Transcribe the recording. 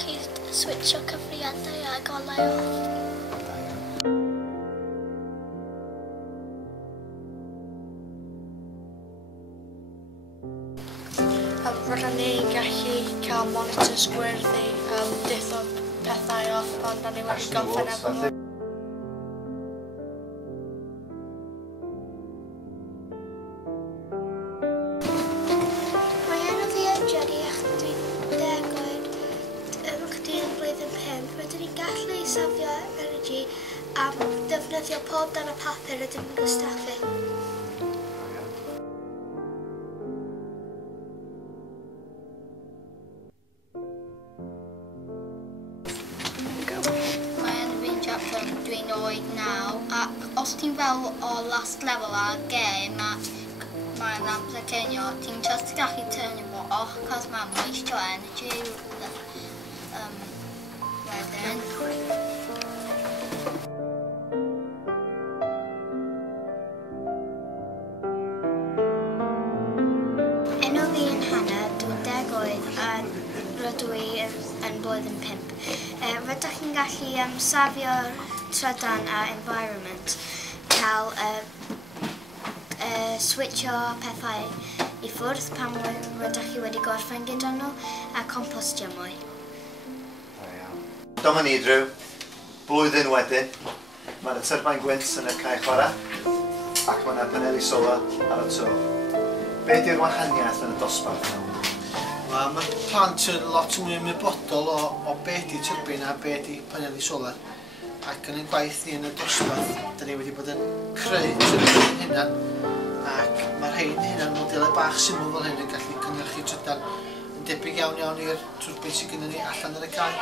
chi switcho cyfriadau a golau off. Rydyn ni'n gallu cael monitors gwyrdd diffo pethau off pan da ni wedi gorffen efo nhw. Mae enw fi yn Jenny a dwi'n 10 oed. Chdi yn blwyddyn 5. Rydyn ni'n gallu safio energy a defnyddio pob dan y papur ydym yn gystaffu. Dwi'n oed 9 ac os ti'n fel o last level ar game mae'n amser cynio, ti'n just gallu tynnu fo off cos mae'n moisture energy wedyn. Enw fi yn Hannah, dwi'n 10 oed a rydw i yn blwyddyn 5. Rydych chi'n gallu safio'r trydan a environment, cael switcho pethau I ffwrdd pan rydych chi wedi gorffen gyda nhw a compostio mwy. Dyma ni drwy, blwyddyn wedyn, mae'r tyrbin gwynt yn y cae chwarae ac mae yna paneli solar ar y to. Be di'r wahaniaeth yn y dosbarth nhw? Mae'r plant yn lot mwy ymwybodol o beth di tyrbin a beth di paneli solar. Ac yn ein gwaith ni yn y dosbarth, da ni wedi bod yn creu tyrbin hynna'n ac mae'r rhain hynna'n modelau bach syml fel hyn yn gallu cynhyrchu trydan yn debyg iawn i'r tyrbin sydd gennym ni allan ar y cae.